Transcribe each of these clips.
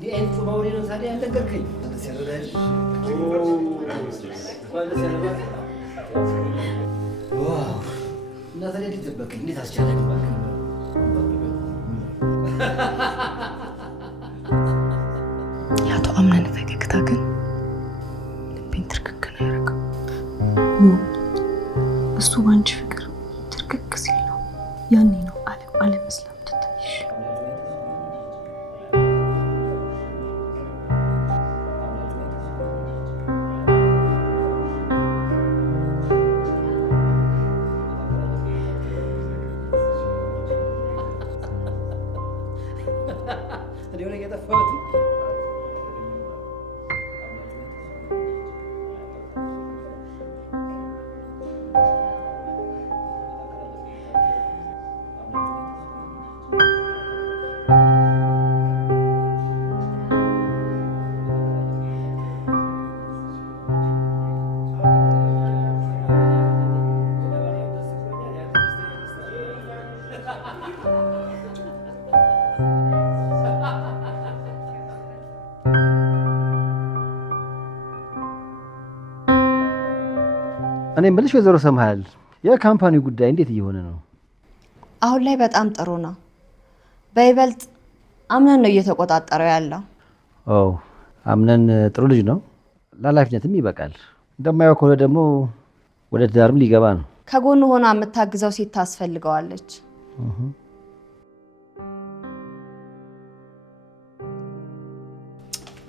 እንዲህ አይነት ማውሬ ነው ታዲያ ያልነገርከኝ? ዋው! እና ታዲያ እንዴት ደበቀኝ? እንዴት አስቻለኝ? የአቶ አምነን ፈገግታ ግን ልቤን ትርክክ ነው ያደረገው። እሱ ባንቺ ፍቅር ትርክክ ሲል ነው ያኔ ነው ዓለም መስላ ትታይሽ። እኔ የምልሽ ወይዘሮ ሰምሃል የካምፓኒው ጉዳይ እንዴት እየሆነ ነው? አሁን ላይ በጣም ጥሩ ነው። በይበልጥ አምነን ነው እየተቆጣጠረው ያለው። ኦ አምነን ጥሩ ልጅ ነው፣ ለኃላፊነትም ይበቃል። እንደማየው ከሆነ ደግሞ ወደ ትዳርም ሊገባ ነው። ከጎኑ ሆና የምታግዘው ሴት ታስፈልገዋለች።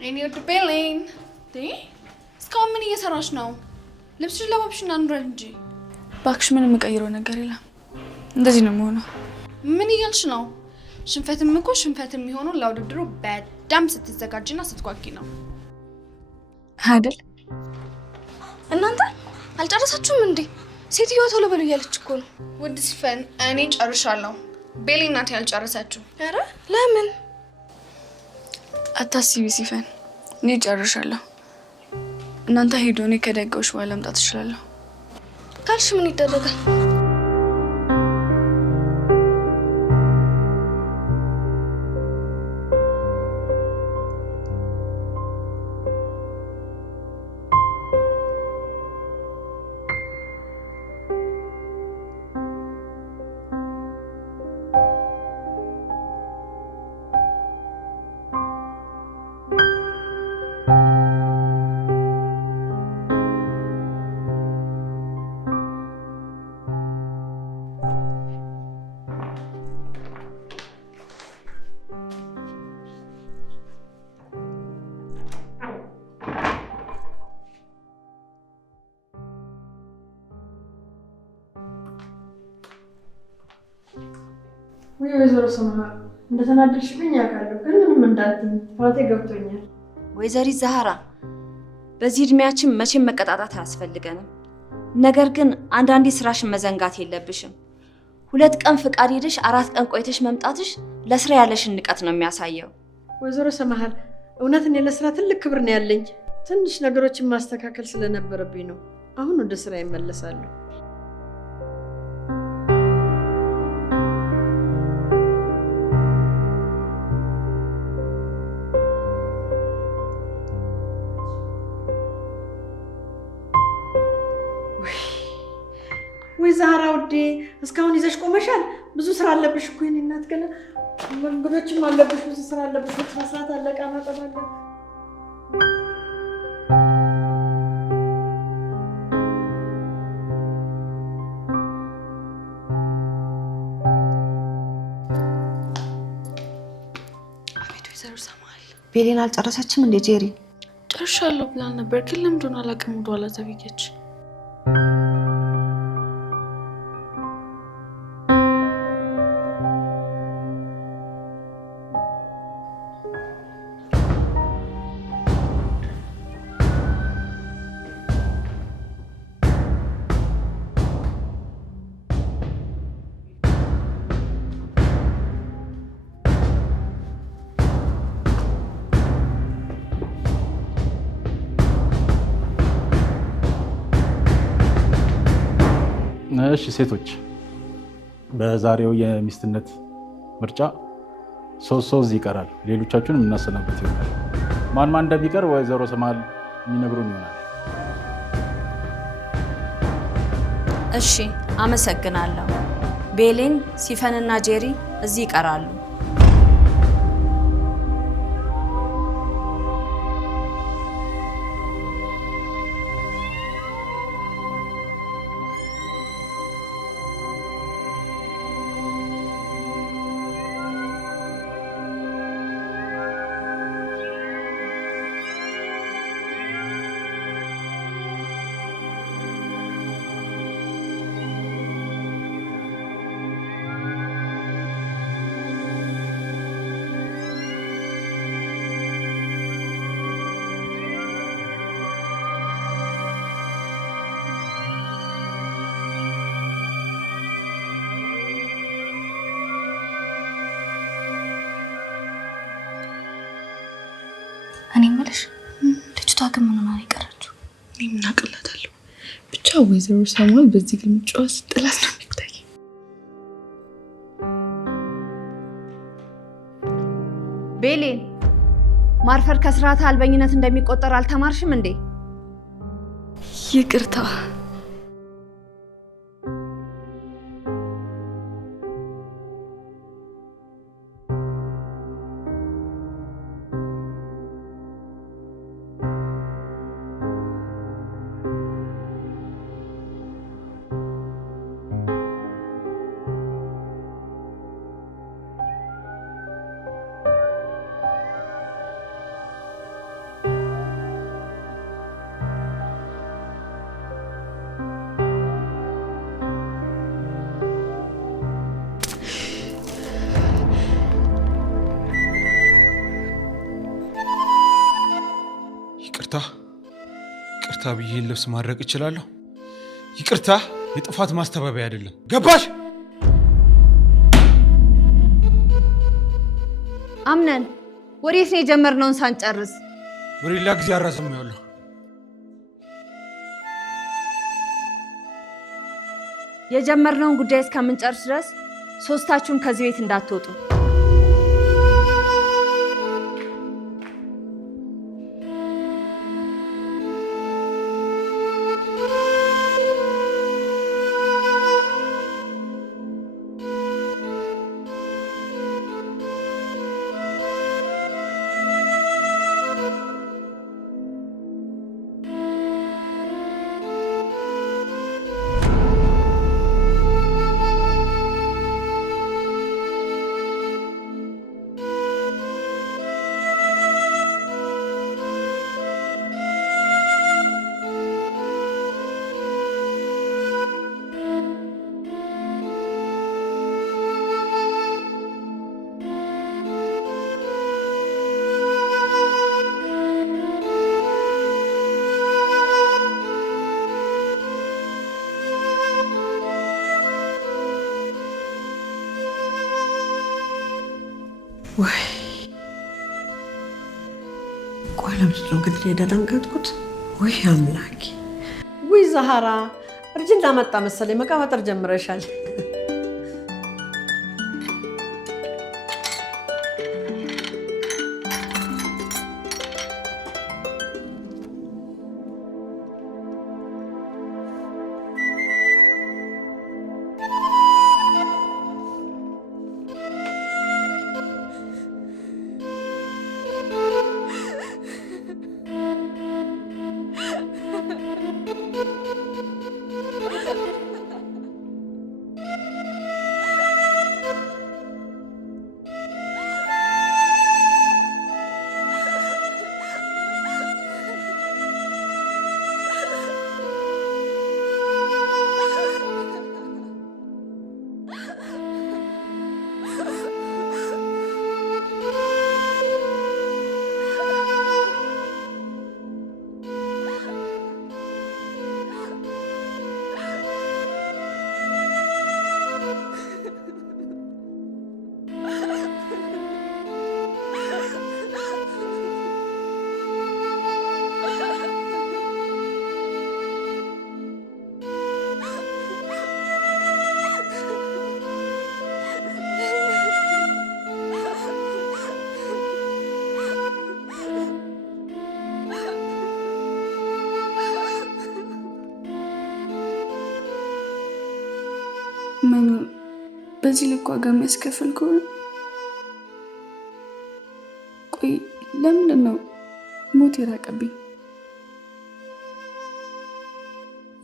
እኔ ወድ ቤሌን እስካሁን ምን እየሰራሽ ነው? ልብስሽ ለባብሽና እንውረድ እንጂ። እባክሽ ምንም የምቀይረው ነገር የለም። እንደዚህ ነው የሚሆነው። ምን እያልሽ ነው? ሽንፈትም እኮ ሽንፈት የሚሆነው ለውድድሩ በጣም ስትዘጋጅና ስትጓጊ ነው አይደል? እናንተ አልጨረሳችሁም እንዴ? ሴትዮዋ ቶሎ በሉ እያለች እኮ ነው። ውድ ሲፈን እኔ ጨርሻለሁ። ቤሊ ናት ያልጨረሰችው። ኧረ ለምን? አታስቢ ሲፈን፣ እኔ ጨርሻለሁ። እናንተ ሄዶ እኔ ከደጋዎች በኋላ መምጣት እችላለሁ ካልሽ ምን ይደረጋል? ወይዘሮ ሰምሃል እንደተናደድሽብኝ ያውቃለሁ፣ ግን ምንም እንዳትኝ ፍራቴ ገብቶኛል። ወይዘሪት ዛህራ በዚህ እድሜያችን መቼም መቀጣጣት አያስፈልገንም። ነገር ግን አንዳንዴ ስራሽን መዘንጋት የለብሽም። 2 ቀን ፍቃድ ሄደሽ 4 ቀን ቆይተሽ መምጣትሽ ለስራ ያለሽን ንቀት ነው የሚያሳየው። ወይዘሮ ሰምሃል እውነት እኔ ለስራ ትልቅ ክብር ነው ያለኝ። ትንሽ ነገሮችን ማስተካከል ስለነበረብኝ ነው። አሁን ወደ ስራ ይመለሳለሁ። ወይ ዛህራ ውዴ እስካሁን ይዘሽ ቆመሻል። ብዙ ስራ አለብሽ እኮ የኔ እናት። ገና መንገዶችም አለብሽ፣ ብዙ ስራ አለብሽ። መስራት አለቃ ማጠብ አለ። አቤት ወይዘሮ ሰምሃል ቤሌን አልጨረሰችም እንዴ ጄሪ? ጨርሻለሁ ብላን ነበር፣ ግን ለምን እንደሆነ አላውቅም ወደኋላ ዘገየች። እሺ ሴቶች፣ በዛሬው የሚስትነት ምርጫ ሶስት እዚህ ይቀራል። ሌሎቻችሁንም እናሰናበት ይሆናል። ማን እንደሚቀር ወይዘሮ ሰማል የሚነግሩን ይሆናል። እሺ፣ አመሰግናለሁ። ቤሌን፣ ሲፈንና ጄሪ እዚህ ይቀራሉ። እኔ የምልሽ ልጅቷ ግን ምን ሆና የቀረችው? እኔ ምን አቅላታለሁ? ብቻ ወይዘሮ ሰማል በዚህ ግልምጫዋ ስትላት ነው የሚታይ። ቤሌን፣ ማርፈር ከስርዓተ አልበኝነት እንደሚቆጠር አልተማርሽም እንዴ? ይቅርታ። ይቅርታ ብዬን ልብስ ማድረቅ እችላለሁ። ይቅርታ የጥፋት ማስተባበያ አይደለም። ገባሽ? አምነን ወዴት ነው የጀመርነውን ሳንጨርስ? ወደ ሌላ ጊዜ አራዝሜዋለሁ። የጀመርነውን ጉዳይ እስከምንጨርስ ድረስ ሶስታችሁም ከዚህ ቤት እንዳትወጡ። ወይ ቆይ፣ ለምንድን ነው ግን የደነገጥኩት? ወይ አምላኬ! ወይ ዛህራ፣ እርጅና መጣ መሰለኝ። መቃበጠር ጀምረሻል። መኖር በዚህ ልክ ዋጋ የሚያስከፍል ከሆነ ቆይ ለምንድን ነው ሞት የራቀብኝ?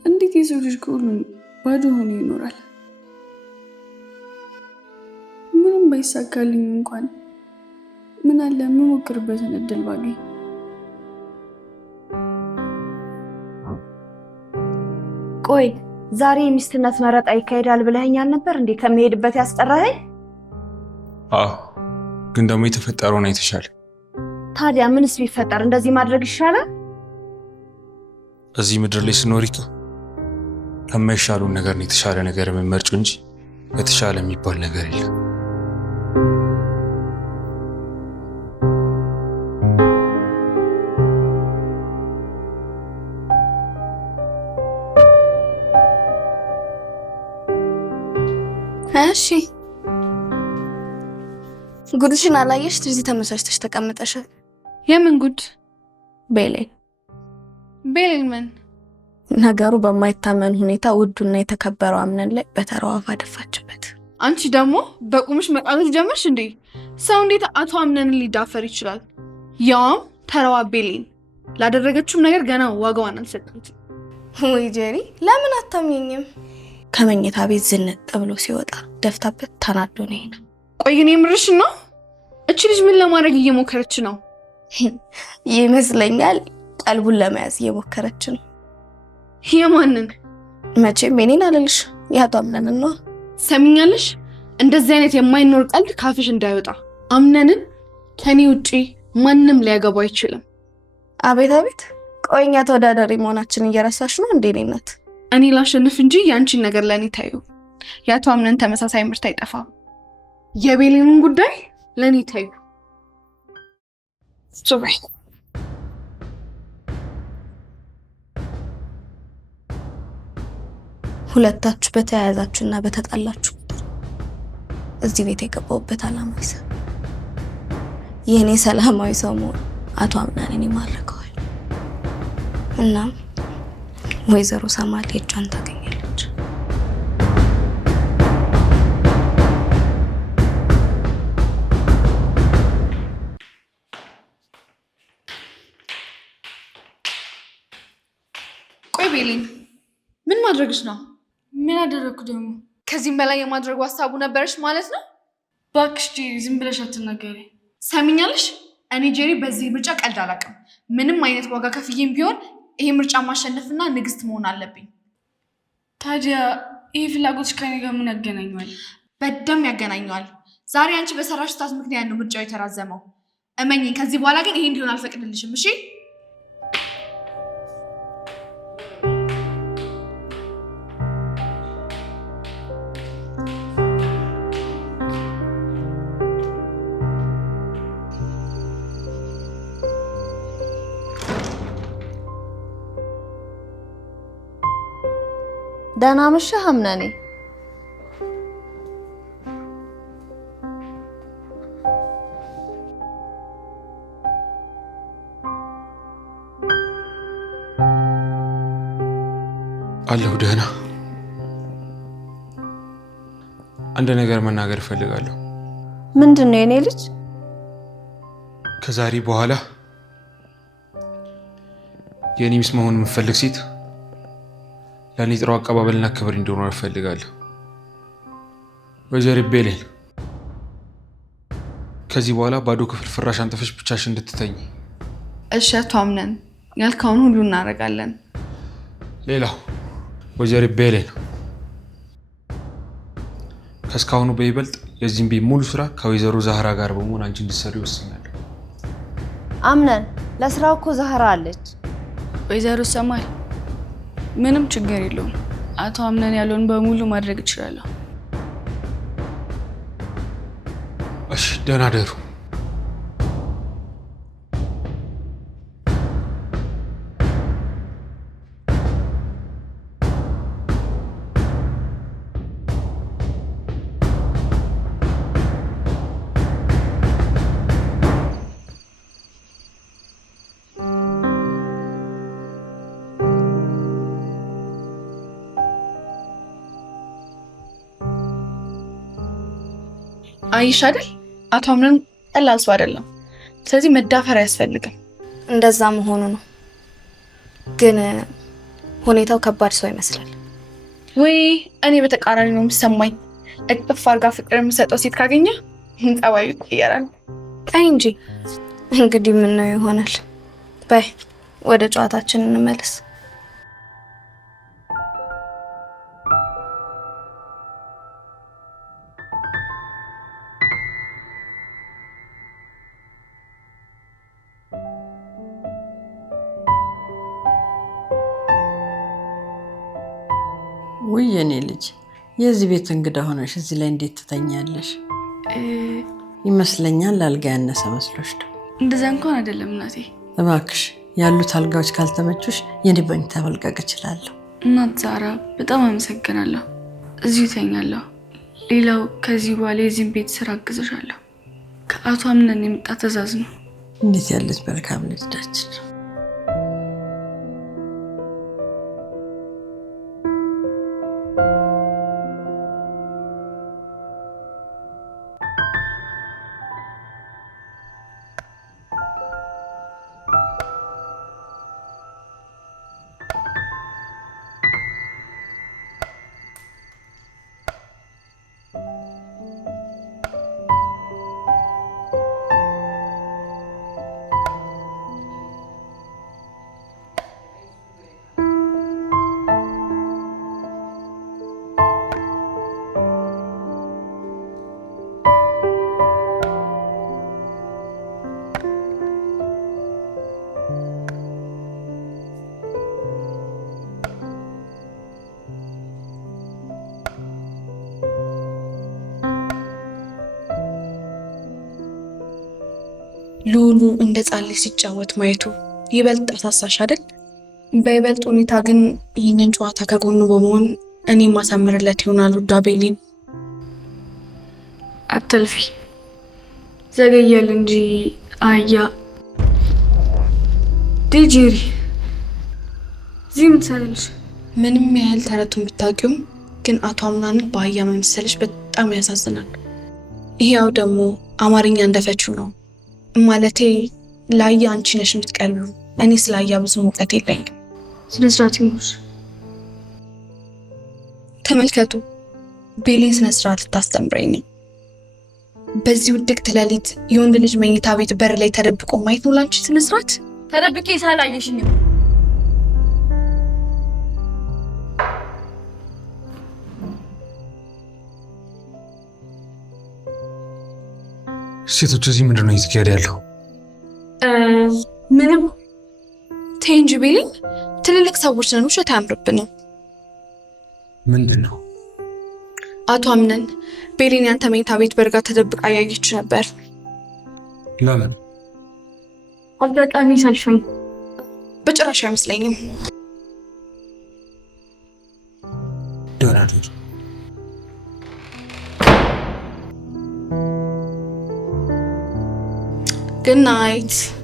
እንዴት የሰው ልጅ ከሁሉም ባዶ ሆኖ ይኖራል? ምንም ባይሳካልኝ እንኳን ምን አለ የምሞክርበትን እድል ባገኝ። ቆይ ዛሬ የሚስትነት መረጣ ይካሄዳል ብለኸኛል ነበር እንዴ? ከመሄድበት ያስጠራኸኝ? አዎ፣ ግን ደግሞ የተፈጠረው ነው የተሻለ። ታዲያ ምንስ ቢፈጠር እንደዚህ ማድረግ ይሻላል? እዚህ ምድር ላይ ስኖሪ ከማይሻሉ ነገር ነው የተሻለ ነገር የምመርጩ እንጂ የተሻለ የሚባል ነገር የለም። እሺ ጉድሽን አላየሽ? እዚህ ተመሳጭተሽ ተቀምጠሻል። የምን ጉድ? ቤሌን ምን? ነገሩ በማይታመን ሁኔታ ውዱና የተከበረው አምነን ላይ በተራዋ አፍ አደፋችበት። አንቺ ደግሞ በቁምሽ መቃተት ጀመርሽ እንዴ? ሰው እንዴት አቶ አምነንን ሊዳፈር ይችላል? ያውም ተራዋ ቤሌን ላደረገችውም ነገር ገና ዋጋዋን አልሰጠችም። ወይ ጄሪ ለምን አታምኘኝም? ከመኝታ ቤት ዝንጥ ብሎ ሲወጣ ደፍታበት ተናዶ ነው ይሄን። ቆይ ግን የምርሽ ነው? እቺ ልጅ ምን ለማድረግ እየሞከረች ነው? ይመስለኛል ቀልቡን ለመያዝ እየሞከረች ነው። የማንን? መቼም የኔን አልልሽ፣ ያቶ አምነንን ነው። ሰሚኛለሽ? እንደዚህ አይነት የማይኖር ቀልድ ካፍሽ እንዳይወጣ። አምነንን ከኔ ውጪ ማንም ሊያገባው አይችልም። አቤት አቤት! ቆይኛ ተወዳዳሪ መሆናችን እየረሳሽ ነው እንዴ? እኔ ናት እኔ ላሸንፍ እንጂ ያንቺን ነገር ለኔ ታዩ። ያቶ አምነን ተመሳሳይ ምርት አይጠፋም። የቤሌንን ጉዳይ ለኔ ታዩ። ሱባይ ሁለታችሁ በተያያዛችሁና በተጣላችሁ እዚህ ቤት የገባሁበት ዓላማ የኔ ሰላማዊ ሰው መሆን አቶ አምናንን ይማርከዋል። እናም ወይዘሮ ሰማል እጇን ታገኛለች። ቆይ ቤሌን ምን ማድረግሽ ነው? ምን አደረግኩ ደግሞ? ከዚህም በላይ የማድረጉ ሀሳቡ ነበረሽ ማለት ነው? እባክሽ ጄሪ ዝም ብለሽ አትናገሪ። ሰሚኛለሽ? እኔ ጄሪ በዚህ ምርጫ ቀልድ አላውቅም። ምንም አይነት ዋጋ ከፍዬም ቢሆን ይሄ ምርጫ ማሸነፍና ንግስት መሆን አለብኝ። ታዲያ ይሄ ፍላጎትሽ ከኔ ጋር ምን ያገናኘዋል? በደም ያገናኘዋል። ዛሬ አንቺ በሰራሽ ስህተት ምክንያት ነው ምርጫው የተራዘመው። እመኚኝ፣ ከዚህ በኋላ ግን ይሄ እንዲሆን አልፈቅድልሽም። እሺ? ደህና መሸህ አምናኔ። አለሁ ደህና። አንድ ነገር መናገር እፈልጋለሁ። ምንድን ነው የኔ ልጅ? ከዛሬ በኋላ የኔ ሚስት መሆን የምፈልግ ሴት ለእኔ ጥሩ አቀባበልና ክብር እንዲኖር እፈልጋለሁ። ወይዘሮ ቤሌን ከዚህ በኋላ ባዶ ክፍል ፍራሽ አንጥፈሽ ብቻሽ እንድትተኝ። እሺ አቶ አምነን ያልከውን ሁሉ እናደርጋለን። ሌላው ወይዘሮ ቤሌን ከእስካሁኑ በይበልጥ የዚህም ቤት ሙሉ ስራ ከወይዘሮ ዛህራ ጋር በመሆን አንቺ እንድትሰሪ ይወስናል። አምነን ለስራው እኮ ዛህራ አለች። ወይዘሮ ሰማይ ምንም ችግር የለውም። አቶ አምነን ያለውን በሙሉ ማድረግ እችላለሁ። እሺ ደህና ደሩ። አይሽ አይደል አቶ አምነን ቀላል ሰው አይደለም። ስለዚህ መዳፈር አያስፈልግም። እንደዛ መሆኑ ነው። ግን ሁኔታው ከባድ ሰው ይመስላል። ወይ እኔ በተቃራኒ ነው የሚሰማኝ። እቅፍ አድርጋ ፍቅር የምሰጠው ሴት ካገኘ ጠባዩ ይቀየራል። አይ እንጂ እንግዲህ ምን ነው ይሆናል። በይ ወደ ጨዋታችን እንመለስ። ውይ የኔ ልጅ የዚህ ቤት እንግዳ ሆነሽ እዚህ ላይ እንዴት ትተኛለሽ? ይመስለኛል አልጋ ያነሰ መስሎሽ ነው። እንደዛ እንኳን አይደለም እናቴ። እባክሽ ያሉት አልጋዎች ካልተመቹሽ የኔ መኝታ መልቀቅ እችላለሁ። እናት ዛራ በጣም አመሰግናለሁ። እዚሁ እተኛለሁ። ሌላው ከዚህ በኋላ የዚህን ቤት ስራ አግዝሻለሁ። ከአቶ አምነን የመጣ ትዕዛዝ ነው። እንዴት ያለች መልካም ልጅዳችን ነው። ሉሉ እንደ ጻሌ ሲጫወት ማየቱ ይበልጥ አሳሳሽ አይደል? በይበልጥ ሁኔታ ግን ይህንን ጨዋታ ከጎኑ በመሆን እኔ ማሳምርለት ይሆናል። ውዳ ቤሊን አትልፊ፣ ዘገያል እንጂ አያ ዲጂሪ ዚም ትሰልሽ። ምንም ያህል ተረቱን ብታውቂውም ግን አቶ አምናንን በአያ መምሰልሽ በጣም ያሳዝናል። ይሄው ደግሞ አማርኛ እንደፈችው ነው። ማለቴ ላያ አንቺ ነሽ የምትቀርቢው። እኔ ስላያ ብዙ እውቀት የለኝም። ስነስርዓት ይሙሽ። ተመልከቱ፣ ቤሊን ስነስርዓት ልታስተምረኝ ነው። በዚህ ውድቅት ሌሊት የወንድ ልጅ መኝታ ቤት በር ላይ ተደብቆ ማየት ነው ላንቺ ስነስርዓት? ተደብቄ ሳላየሽኝ ነው። ሴቶች እዚህ ምንድን ነው እየተካሄደ ያለው? ምንም ተይ እንጂ ቤሊን፣ ትልልቅ ሰዎች ነን፣ ውሸት አያምርብንም። ምንድን ነው? አቶ አምነን ቤሊን ያንተ መኝታ ቤት በር ጋር ተደብቃ ያየች ነበር። ለምን? አጋጣሚ ሳልሽኝ። በጭራሽ አይመስለኝም። ዶናት Good night.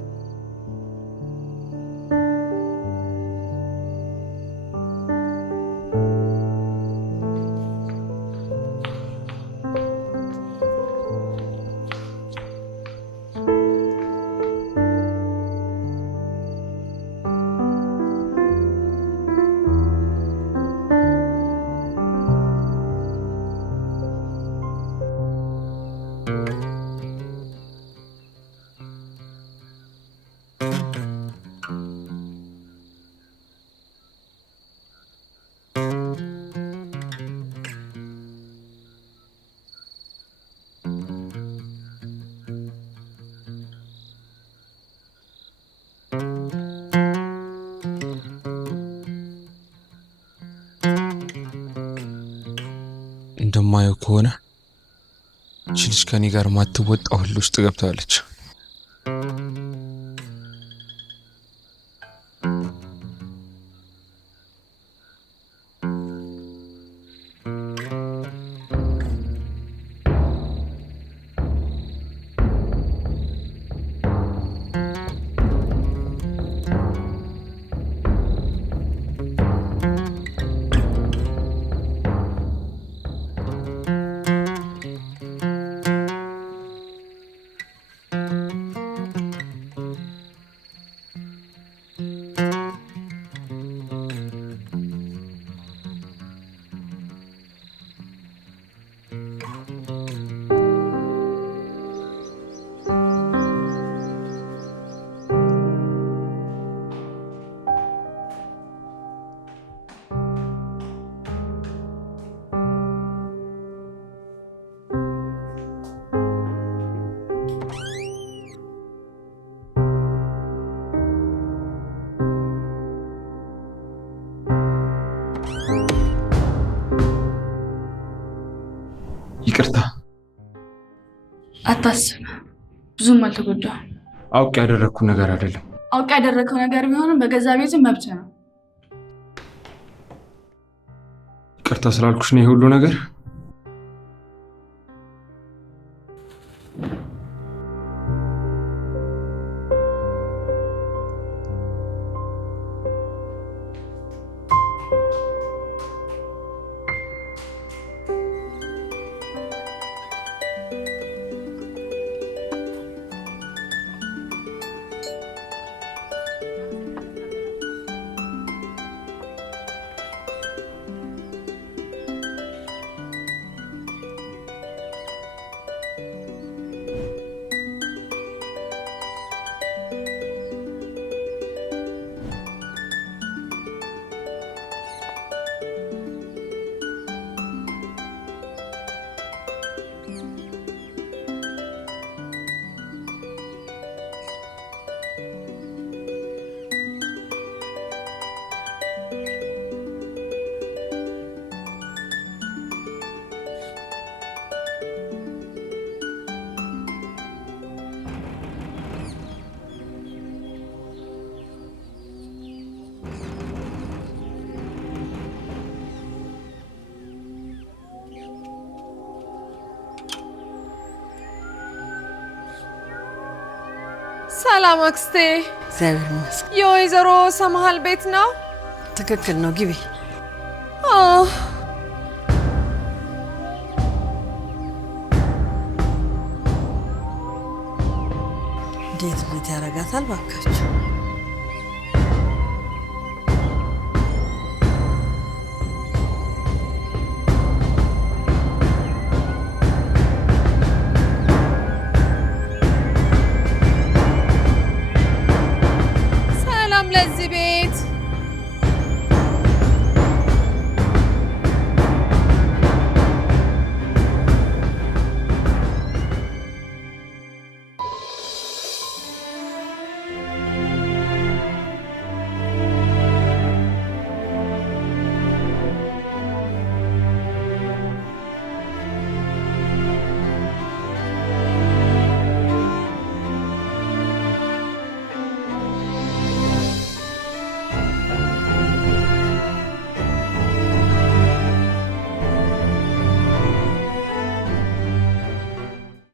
እንደማየው ከሆነ እቺ ልጅ ከኔ ጋር ማትወጣው ሁሉ ውስጥ ገብታለች። አታስብ፣ ብዙም አልተጎዳም። አውቅ ያደረግኩ ነገር አይደለም። አውቅ ያደረግከው ነገር ቢሆንም በገዛ ቤት መብት ነው። ይቅርታ ስላልኩሽ ነው የሁሉ ነገር። ሰላም አክስቴ። እግዚአብሔር ይመስገን። የወይዘሮ ሰማሃል ቤት ነው? ትክክል ነው። ግቢ። እንዴት ያደርጋታል ባካችሁ።